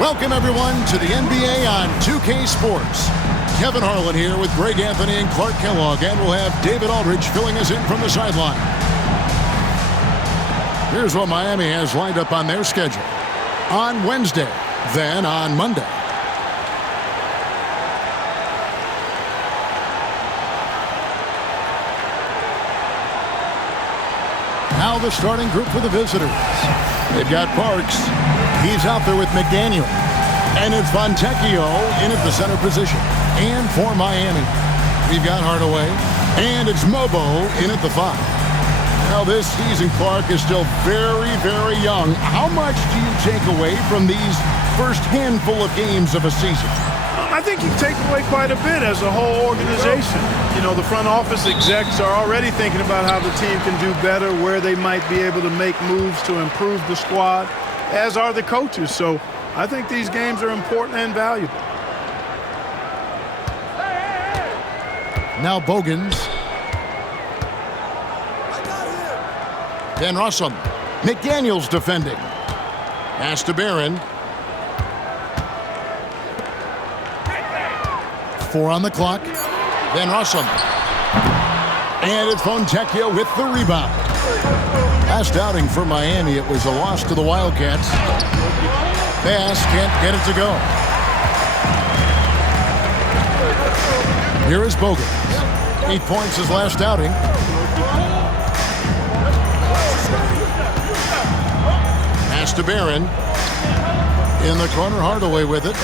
Welcome, everyone, to the NBA on 2K Sports. Kevin Harlan here with Greg Anthony and Clark Kellogg, and we'll have David Aldridge filling us in from the sideline. Here's what Miami has lined up on their schedule. On Wednesday, then on Monday. Now the starting group for the visitors. They've got Parks. He's out there with McDaniel. And it's Fontecchio in at the center position. And for Miami, we've got Hardaway. And it's Mobo in at the 5. Now this season, Clark, is still very, very young. How much do you take away from these first handful of games of a season? I think you take away quite a bit as a whole organization. You know, the front office execs are already thinking about how the team can do better, where they might be able to make moves to improve the squad, as are the coaches. So I think these games are important and valuable. Now Bogans. Van Rossum. McDaniels defending. Pass to Barron. 4 on the clock. Van Rossum. And it's Fontecchio with the rebound. Last outing for Miami, it was a loss to the Wildcats. Bass can't get it to go. Here is Bogan. 8 points his last outing. Pass to Barron. In the corner, Hardaway with it.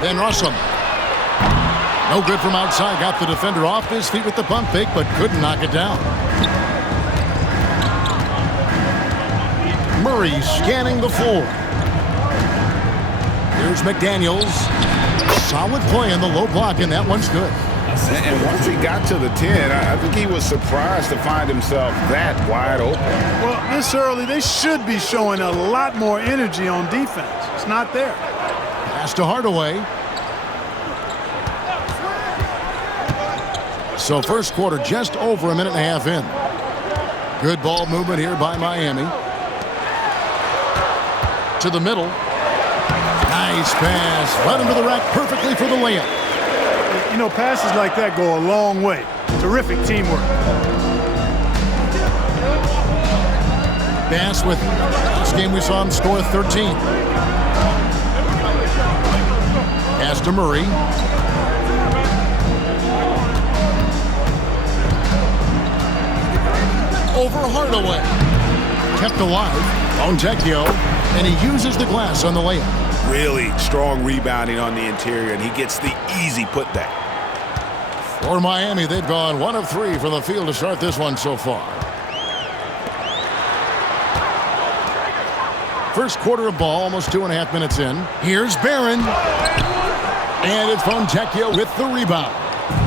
Van Rossum. No good from outside. Got the defender off his feet with the pump fake, but couldn't knock it down. Murray scanning the floor. Here's McDaniels. Solid play in the low block, and that one's good. And once he got to the 10, I think he was surprised to find himself that wide open. Well, this early, they should be showing a lot more energy on defense. It's not there. Pass to Hardaway. So first quarter just over a minute and a half in. Good ball movement here by Miami. To the middle. Nice pass. Right into the rack perfectly for the layup. You know, passes like that go a long way. Terrific teamwork. Bass with this game we saw him score 13. Pass to Murray. Over Hardaway. Kept alive. Fontecchio. And he uses the glass on the layup. Really strong rebounding on the interior, and he gets the easy putback. For Miami, they've gone 1 of 3 from the field to start this one so far. First quarter of ball, almost 2.5 minutes in. Here's Barron. And it's Fontecchio with the rebound.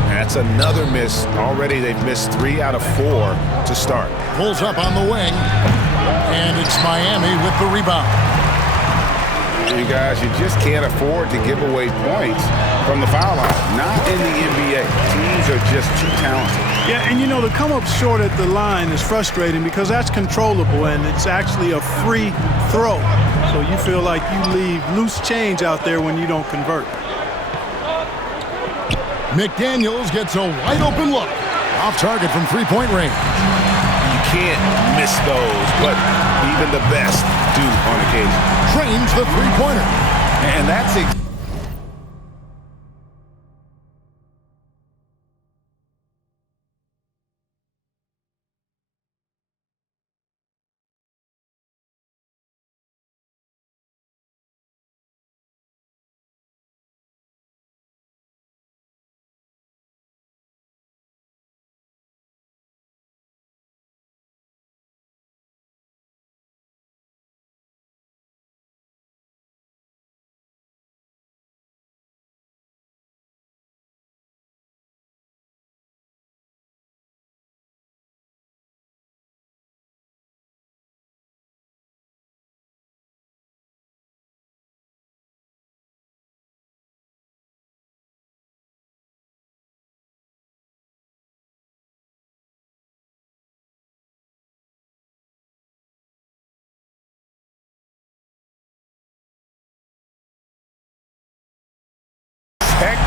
That's another miss. Already they've missed 3 out of 4 to start. Pulls up on the wing. And it's Miami with the rebound. You guys, you just can't afford to give away points from the foul line. Not in the NBA. Teams are just too talented. Yeah, and you know, to come up short at the line is frustrating because that's controllable and it's actually a free throw. So you feel like you leave loose change out there when you don't convert. McDaniels gets a wide open look. Off target from three-point range. You can't miss those, but even the best do on occasion. Drains the three-pointer. And that's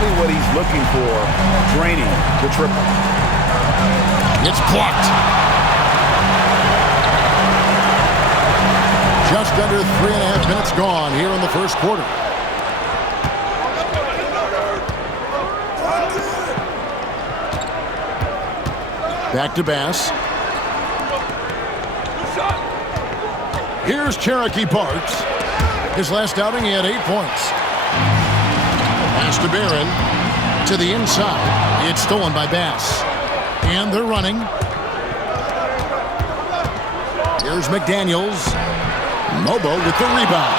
exactly what he's looking for, draining the triple. It's blocked. Just under 3.5 minutes gone here in the first quarter. Back to Bass. Here's Cherokee Parks. His last outing, he had 8 points. Pass to Barron. To the inside. It's stolen by Bass. And they're running. Here's McDaniels. Mobo with the rebound.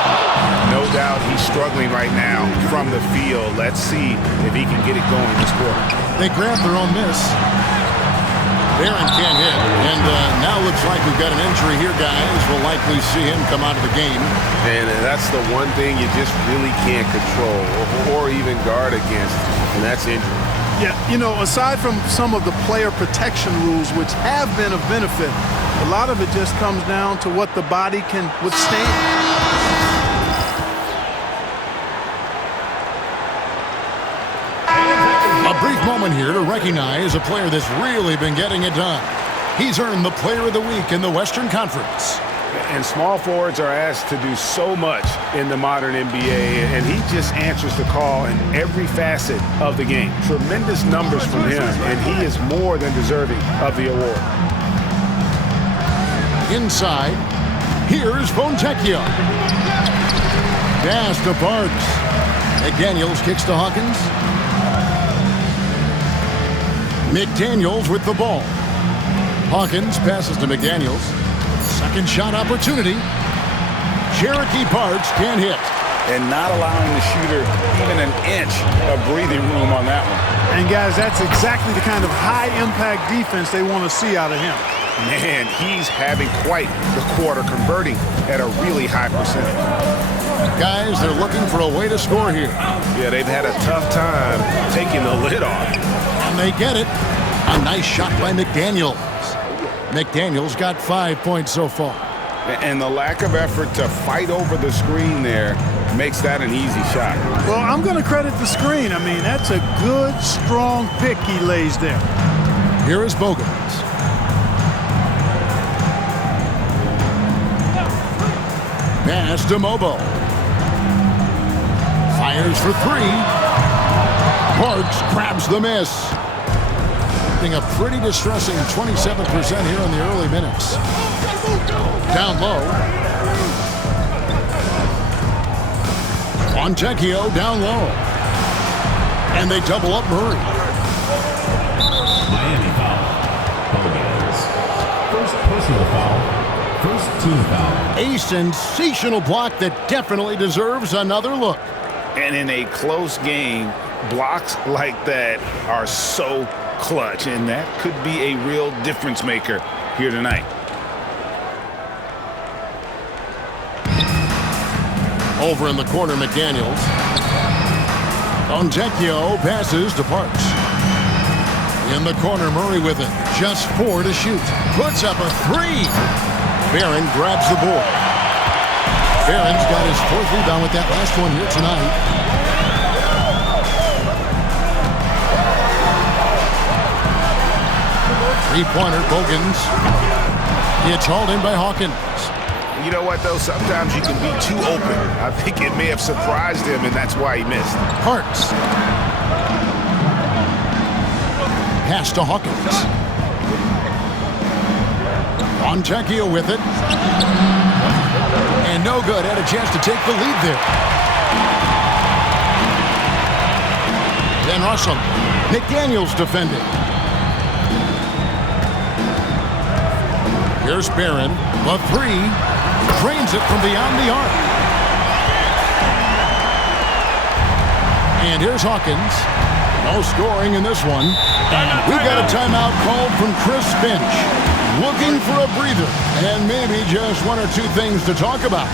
No doubt he's struggling right now from the field. Let's see if he can get it going this quarter. They grab their own miss. Barron can't hit. And now looks like we've got an injury here, guys. We'll likely see him come out of the game. And that's the one thing you just really can't control or even guard against, and that's injury. Yeah, you know, aside from some of the player protection rules, which have been of benefit, a lot of it just comes down to what the body can withstand. A brief moment here to recognize a player that's really been getting it done. He's earned the Player of the Week in the Western Conference. And small forwards are asked to do so much in the modern NBA, and he just answers the call in every facet of the game. Tremendous numbers from him, and he is more than deserving of the award. Inside, here's Fontecchio. Pass to Parks. McDaniels kicks to Hawkins. McDaniels with the ball. Hawkins passes to McDaniels. Second shot opportunity. Cherokee Parks can't hit. And not allowing the shooter even an inch of breathing room on that one. And guys, that's exactly the kind of high-impact defense they want to see out of him. Man, he's having quite the quarter, converting at a really high percentage. Guys, they're looking for a way to score here. Yeah, they've had a tough time taking the lid off. And they get it. A nice shot by McDaniels. McDaniels got 5 points so far. And the lack of effort to fight over the screen there makes that an easy shot. Well, I'm going to credit the screen. I mean, that's a good, strong pick he lays there. Here is Bogans. Pass to Mobo. Fires for 3. Parks grabs the miss. A pretty distressing 27% here in the early minutes. Down low. Fontecchio down low. And they double up Murray. Miami foul. Bogans. First personal foul. First team foul. A sensational block that definitely deserves another look. And in a close game, blocks like that are so clutch, and that could be a real difference maker here tonight. Over in the corner, McDaniels. Fontecchio passes to Parks. In the corner, Murray with it. Just 4 to shoot. Puts up a 3. Barron grabs the board. Barron's got his 4th rebound with that last one here tonight. Three-pointer, Bogans. It's hauled in by Hawkins. You know what, though? Sometimes you can be too open. I think it may have surprised him, and that's why he missed. Parks. Pass to Hawkins. Fontecchio with it. And no good. Had a chance to take the lead there. Then Russell. McDaniels defending. Here's Barron, the 3, drains it from beyond the arc. And here's Hawkins. No scoring in this one. And we've got a timeout called from Chris Finch. Looking for a breather and maybe just 1 or 2 things to talk about.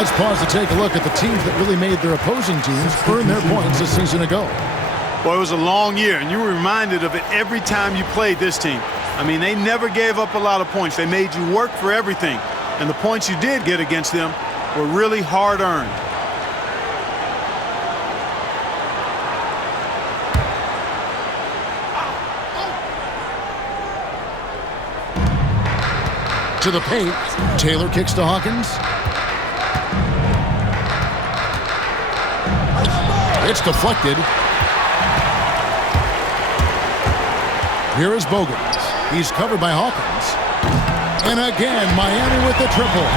Let's pause to take a look at the teams that really made their opposing teams earn their points a season ago. Boy, it was a long year, and you were reminded of it every time you played this team. I mean, they never gave up a lot of points. They made you work for everything. And the points you did get against them were really hard-earned. To the paint, Taylor kicks to Hawkins. It's deflected. Here is Bogans. He's covered by Hawkins. And again, Miami with the triple.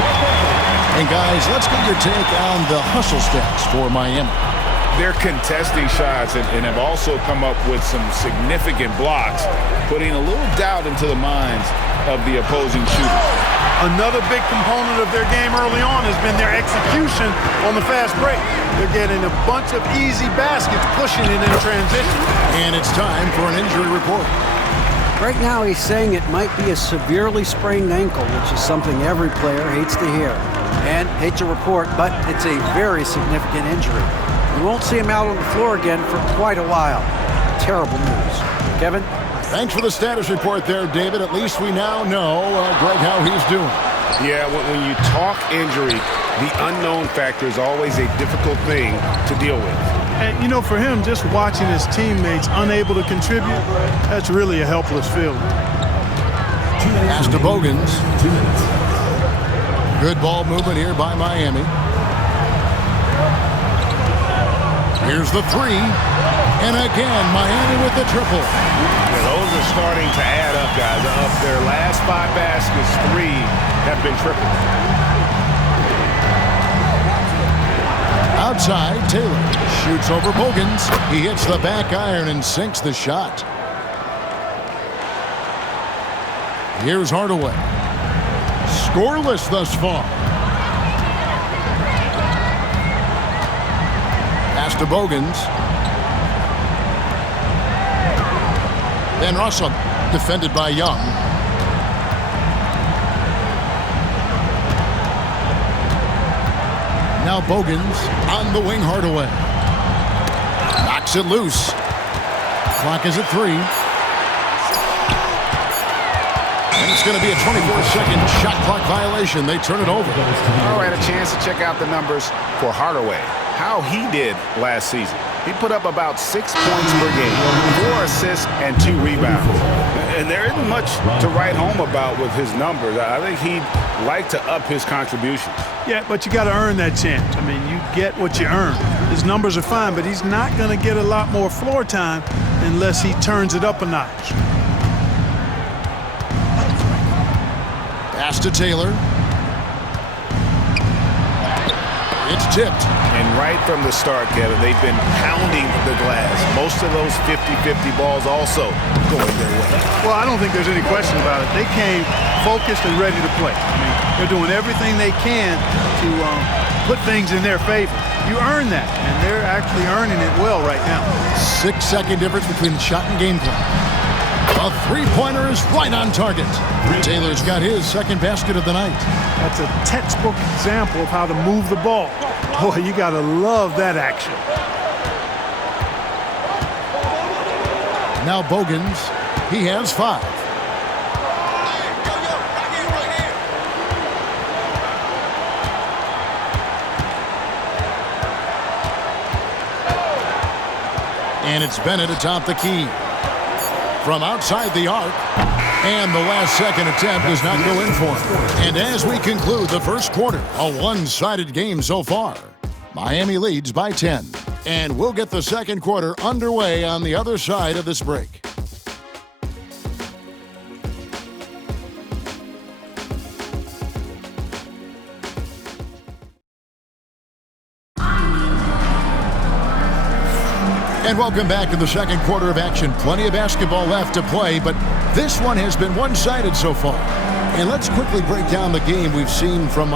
And guys, let's get your take on the hustle stats for Miami. They're contesting shots and have also come up with some significant blocks, putting a little doubt into the minds of the opposing shooters. Another big component of their game early on has been their execution on the fast break. They're getting a bunch of easy baskets, pushing it in transition. And it's time for an injury report. Right now he's saying it might be a severely sprained ankle, which is something every player hates to hear. And hate to report, but it's a very significant injury. We won't see him out on the floor again for quite a while. Terrible news. Kevin? Thanks for the status report there, David. At least we now know, Greg, how he's doing. Yeah, when you talk injury, the unknown factor is always a difficult thing to deal with. And, you know, for him, just watching his teammates unable to contribute, that's really a helpless feeling. Pass to Bogans. Good ball movement here by Miami. Here's the three. And again, Miami with the triple. Yeah, those are starting to add up, guys. Of their last 5 baskets, 3 have been tripled. Outside, Taylor shoots over Bogans. He hits the back iron and sinks the shot. Here's Hardaway. Scoreless thus far. Pass to Bogans. Then Russell, defended by Young. Now Bogans on the wing, Hardaway. Knocks it loose. Clock is at 3. And it's going to be a 24-second shot clock violation. They turn it over. All right, a chance to check out the numbers for Hardaway. How he did last season. He put up about 6 points per game, 4 assists and 2 rebounds. And there isn't much to write home about with his numbers. I think he'd like to up his contributions. Yeah, but you got to earn that chance. I mean, you get what you earn. His numbers are fine, but he's not going to get a lot more floor time unless he turns it up a notch. Pass to Taylor. It's tipped. And right from the start, Kevin, they've been pounding the glass. Most of those 50-50 balls also going their way. Well, I don't think there's any question about it. They came focused and ready to play. I mean, they're doing everything they can to put things in their favor. You earn that, and they're actually earning it well right now. 6-second difference between shot and game clock. A three-pointer is right on target. Taylor's got his second basket of the night. That's a textbook example of how to move the ball. Boy, you got to love that action. Now Bogans, he has 5. And it's Bennett atop the key. From outside the arc. And the last second attempt does not go in for him. And as we conclude the first quarter, a one-sided game so far. Miami leads by 10. And we'll get the second quarter underway on the other side of this break. And welcome back to the second quarter of action. Plenty of basketball left to play, but this one has been one-sided so far. And let's quickly break down the game we've seen from